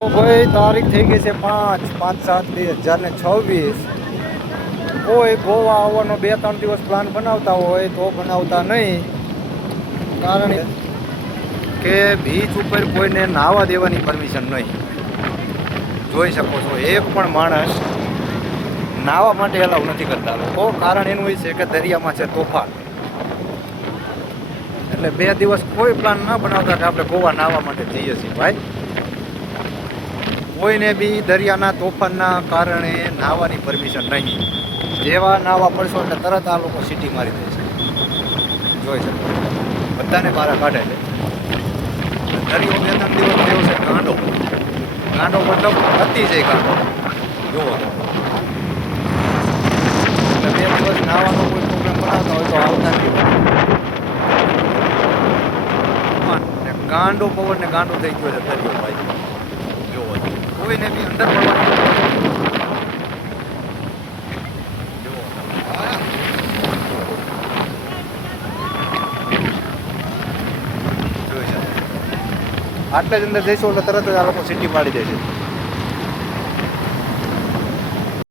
ભાઈ તારીખ થઈ ગઈ છે 5/5/7/2026. કોઈ ગોવા આવવાનો 2-3 દિવસ પ્લાન બનાવતા હોય તો બનાવતા નહીં, કારણ કે બીચ ઉપર કોઈને નાહવા દેવાની પરમિશન નહીં. જોઈ શકો છો, એક પણ માણસ નાહવા માટે એલાવ નથી કરતા લોકો. કારણ એનું એ છે કે દરિયામાં છે તોફાન. એટલે 2 દિવસ કોઈ પ્લાન ના બનાવતા કે આપણે ગોવા નાહવા માટે જઈએ છીએ. ભાઈ, કોઈને બી દરિયાના તોફાનના કારણે નાહવાની પરમિશન નહીં. જેવા નાહવા પડશો એટલે તરત આ લોકો સિટી મારી દે છે. જોઈ શકો, બધાને બહાર કાઢે છે. દરિયો 2-3 દિવસ થયો છે ગાંડો. ગાંડો મતલબ પતી જાય ગાંડો. જુઓ, એટલે 2 દિવસ નાહવાનો કોઈ પ્રોગ્રામ બનાવતા હોય તો આવતા નહીં. ગાંડો પવન ને ગાંડો થઈ ગયો છે દરિયો. ભાઈ જુઓ, કોઈને બી અંદર આટલે જ અંદર જઈશું એટલે તરત જ આ લોકો સિટી પાડી દે છે.